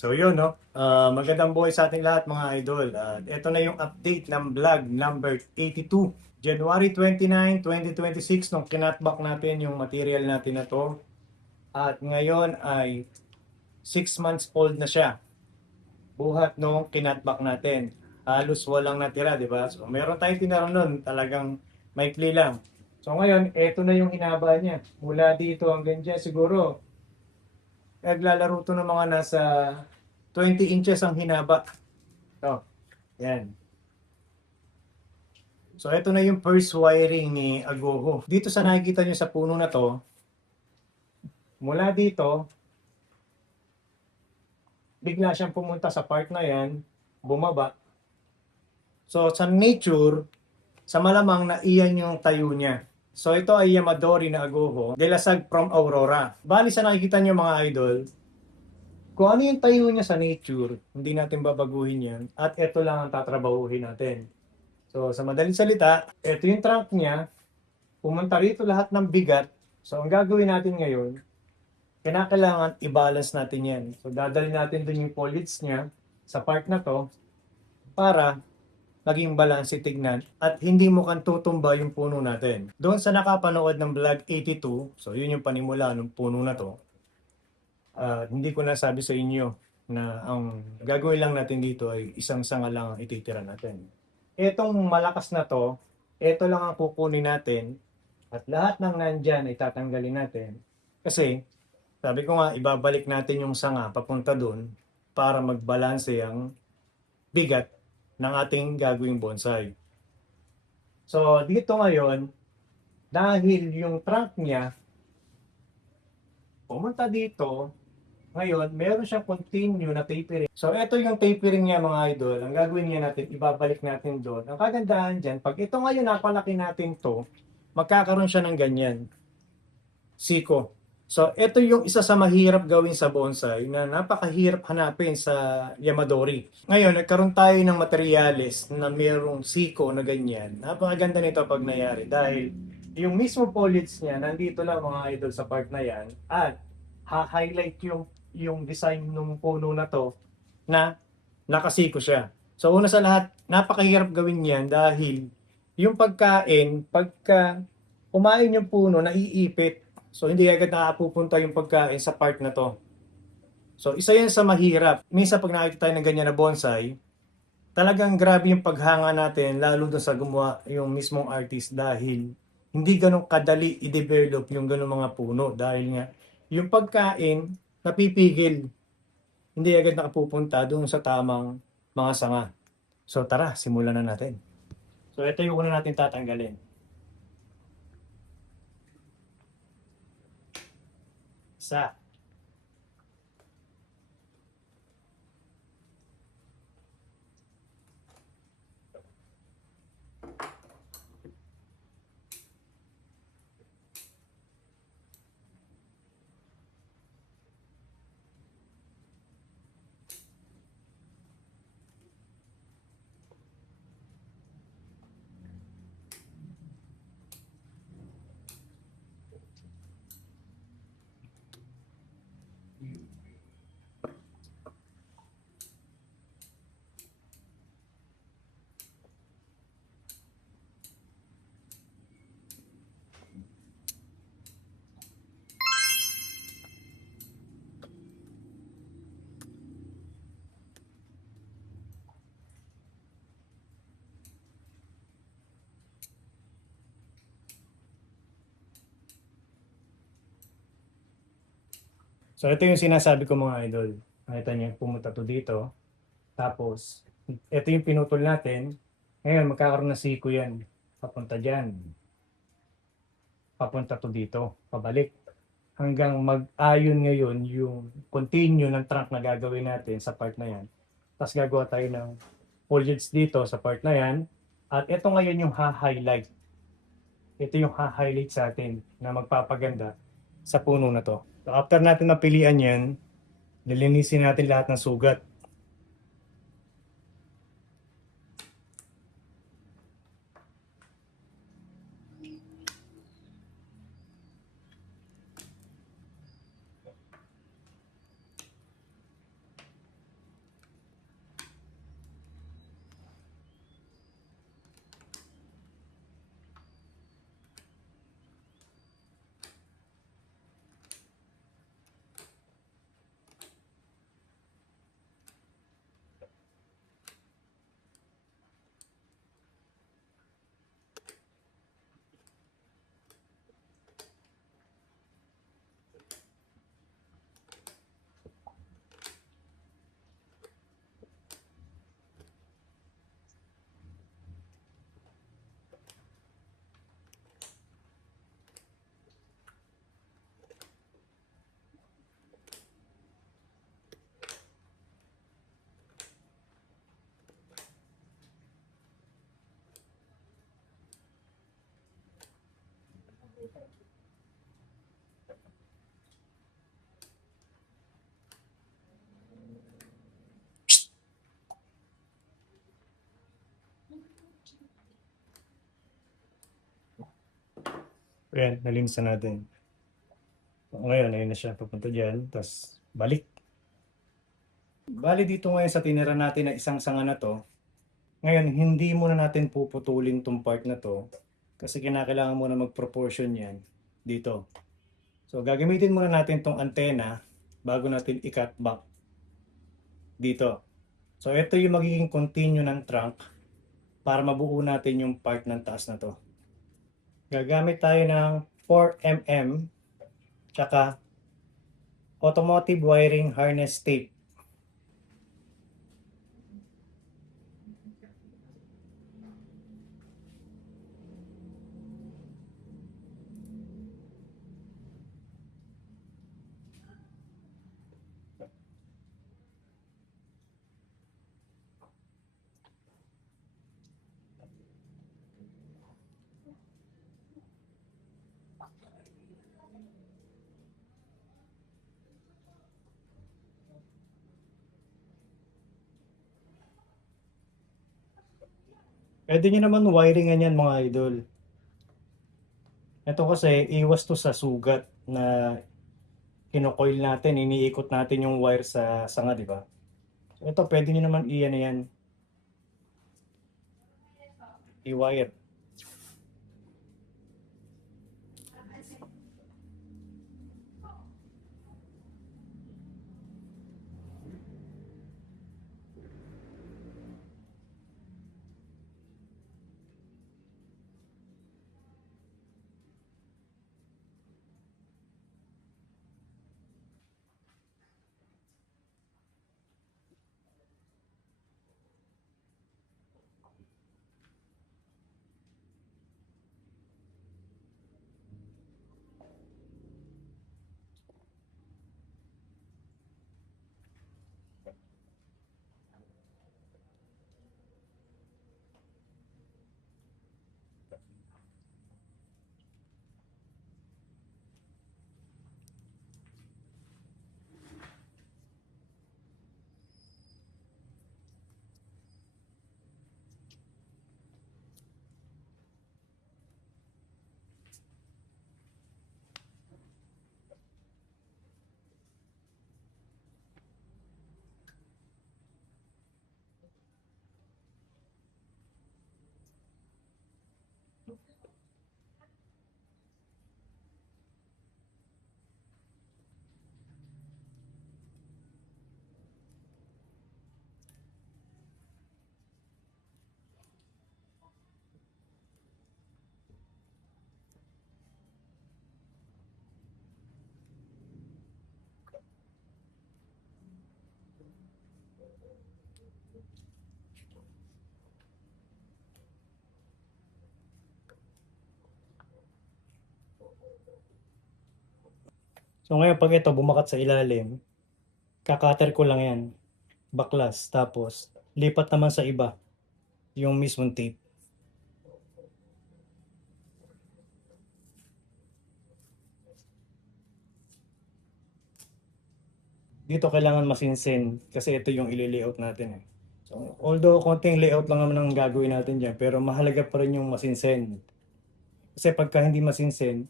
So yun, no? Magandang buhay sa ating lahat mga idol. Ito na yung update ng vlog number 82. January 29, 2026 nung kinatback natin yung material natin na to. At ngayon ay 6 months old na siya. Buhat nung kinatback natin. Halos walang natira, di ba? So meron tayong tinaro nun, talagang maikli lang. So ngayon, ito na yung hinaba niya. Mula dito hanggang dyan siguro naglalaro to ng mga nasa 20 inches ang hinaba. So, yan. So, ito na yung first wiring ni Agoho. Dito sa nakikita nyo sa puno na to, mula dito, bigla siyang pumunta sa part na yan, bumaba. So, sa nature, sa malamang na iyan yung tayo niya. So, ito ay Yamadori na Agoho, delasag from Aurora. Bali sa nakikita nyo mga idol, kung ano yung tayo niya sa nature, hindi natin babaguhin yan. At ito lang ang tatrabahuhin natin. So, sa madaling salita, ito yung trunk niya. Pumunta rito lahat ng bigat. So, ang gagawin natin ngayon, kailangan i-balance natin yan. So, dadalhin natin dun yung foliage niya sa part na to para maging balance tignan at hindi mo kan tutumba yung puno natin. Doon sa nakapanood ng vlog 82, so yun yung panimula ng puno na to, hindi ko nasabi sa inyo na ang gagawin lang natin dito ay isang sanga lang ang ititira natin. Etong malakas na to, ito lang ang kukunin natin at lahat ng nandyan ay tatanggalin natin. Kasi, sabi ko nga, ibabalik natin yung sanga papunta doon para magbalanse ang bigat ng ating gagawing bonsai. So, dito ngayon, dahil yung trunk niya, pumunta dito, ngayon, meron siyang continue na tapering. So, ito yung tapering niya mga idol. Ang gagawin niya natin, ibabalik natin doon. Ang kagandahan dyan, pag ito ngayon napalaki natin to, magkakaroon siya ng ganyan. Siko. So, ito yung isa sa mahirap gawin sa bonsai na napakahirap hanapin sa Yamadori. Ngayon, nagkaroon tayo ng materyales na mayroong siko na ganyan. Napakaganda nito pag nangyari dahil yung mismo foliage niya, nandito lang mga idol sa part na yan at ha-highlight yung design ng puno na to na nakasiko siya. So, una sa lahat, napakahirap gawin yan dahil yung pagkain, pagka kumain yung puno, naiipit. So, hindi agad nakapupunta yung pagkain sa part na to. So, isa yan sa mahirap. Minsan pag nakikita tayo ng ganyan na bonsai, talagang grabe yung paghanga natin, lalo doon sa gumawa yung mismong artist dahil hindi ganun kadali i-develop yung ganun mga puno dahil nga yung pagkain napipigil, hindi agad nakapupunta doon sa tamang mga sanga. So tara, simulan na natin. So ito yung una natin tatanggalin. Isa. So ito yung sinasabi ko mga idol. Nakita niyo, pumunta to dito. Tapos, ito yung pinutol natin. Ngayon, magkakaroon ng siko yan. Papunta dyan. Papunta to dito. Pabalik. Hanggang mag-ayon ngayon yung continue ng trunk na gagawin natin sa part na yan. Tapos gagawa tayo ng foliage dito sa part na yan. At ito ngayon yung ha-highlight. Ito yung ha-highlight sa atin na magpapaganda sa puno na to. So after natin napilian yan, lilinisin natin lahat ng sugat. Ayan, nalinisan natin. Ngayon, ayun na siya, papunta dyan, tapos balik. Bali dito ngayon sa tinira natin na isang sanga na to, ngayon, hindi muna natin puputulin tong part na to kasi kinakailangan muna mag-proportion yan dito. So, gagamitin muna natin tong antena bago natin i-cut back dito. So, ito yung magiging continue ng trunk para mabuo natin yung part ng taas na to. Gagamit tayo ng 4mm tsaka automotive wiring harness tape. Pwede nyo naman wiringan yan mga idol. Ito kasi iwas to sa sugat na kinocoil natin, iniikot natin yung wire sa sanga, di ba? So, ito pwede nyo naman iyan yan, i-wire. So ngayon pag ito bumakat sa ilalim, kakater ko lang yan, baklas, tapos lipat naman sa iba, yung mismong tape. Dito kailangan masinsin kasi ito yung ili-layout natin eh. So, although konting layout lang naman ang gagawin natin dyan, pero mahalaga pa rin yung masinsin. Kasi pagka hindi masinsin,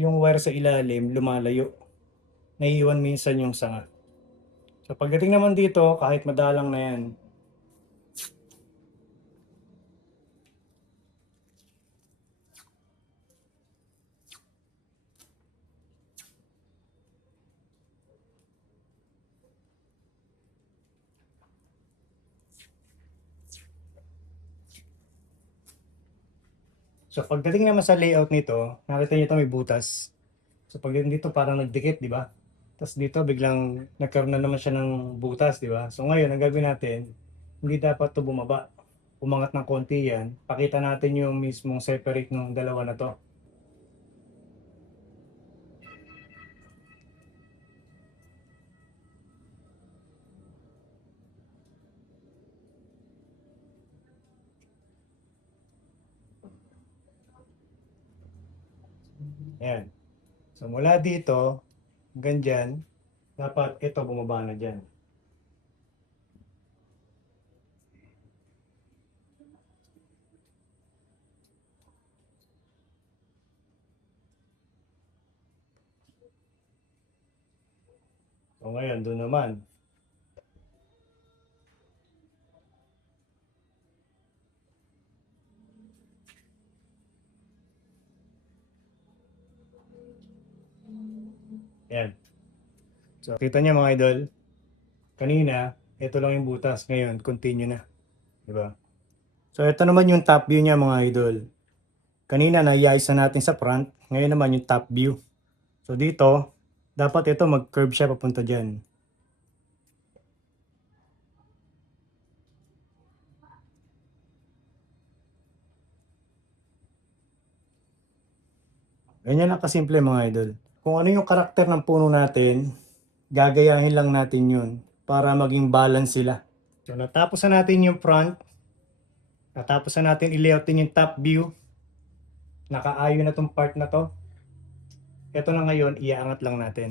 yung wire sa ilalim lumalayo. Naiiwan minsan yung sanga. So pagdating naman dito, kahit madalang na yan, so pagdating naman sa layout nito, nakita niyo ito may butas. So pagdating dito parang nagdikit, di ba? Tapos dito biglang nagkaroon na naman siya ng butas, di ba? So ngayon, ang gagawin natin, hindi dapat to bumaba. Umangat ng konti yan. Pakita natin yung mismong separate ng dalawa na to. Ayan. So mula dito, hanggang dyan, dapat ito bumaba na dyan. So ngayon, doon naman. Yan. So, kita niyo mga idol, kanina, ito lang yung butas. Ngayon, continue na. Diba? So, ito naman yung top view niya mga idol. Kanina, naiayos na natin sa front. Ngayon naman yung top view. So, dito, dapat ito mag-curve siya papunta dyan. Ganyan lang kasimple mga idol. Kung ano yung karakter ng puno natin, gagayahin lang natin yun para maging balance sila. So natapos na natin yung front, natapos na natin i-layout din yung top view, nakaayon na tong part na to. Ito na ngayon, iaangat lang natin.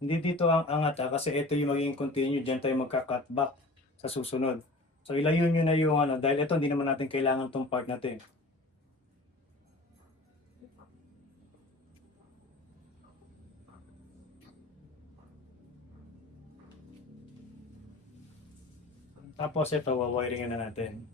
Hindi dito ang angat kasi ito yung magiging continue, dyan tayo magka-cut back sa susunod. So ilayo nyo na yung ano, dahil ito hindi naman natin kailangan tong part na to eh. Tapos ito, wawiringan na natin.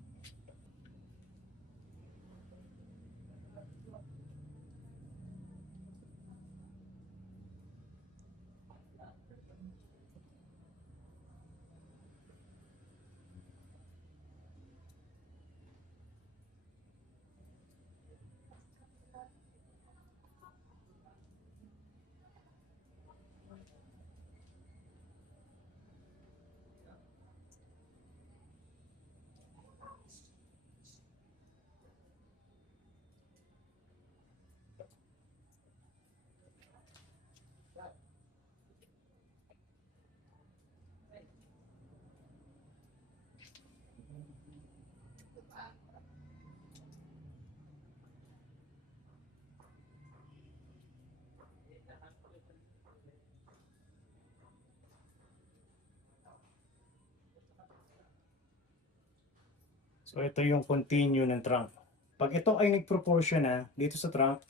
So ito yung continue ng trunk. Pag ito ay nag-proportion na dito sa trunk,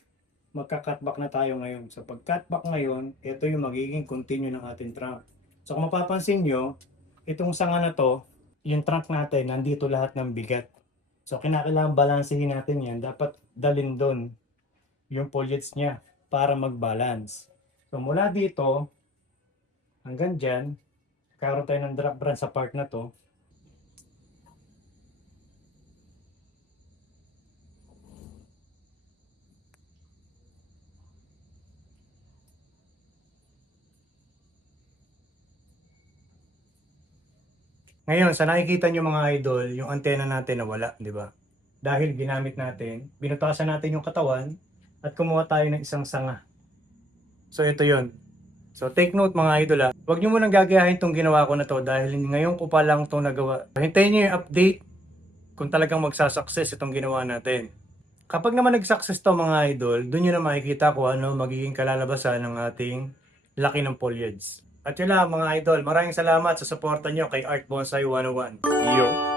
magka-cutback na tayo ngayon. So pag cutback ngayon, ito yung magiging continue ng ating trunk. So kung mapapansin nyo, itong sanga na to, yung trunk natin, nandito lahat ng bigat. So kinakailangan balansehin natin yan. Dapat dalin doon yung foliage niya para mag-balance. So mula dito hanggang dyan, karoon tayo ng drop branch sa part na to. Ngayon, sa nakikita nyo mga idol, yung antena natin nawala, di ba? Dahil ginamit natin, binutasan natin yung katawan at kumuha tayo ng isang sanga. So ito yon. So take note mga idol ha. Huwag nyo munang gagayahin tong ginawa ko na to dahil ngayon ko pa lang itong nagawa. Hintayin nyo yung update kung talagang magsasucess itong ginawa natin. Kapag naman nag-success to mga idol, doon nyo na makikita kung ano magiging kalalabasan ng ating laki ng foliage. At yun lang mga idol, maraming salamat sa suporta nyo kay Art Bonsai 101. Yo!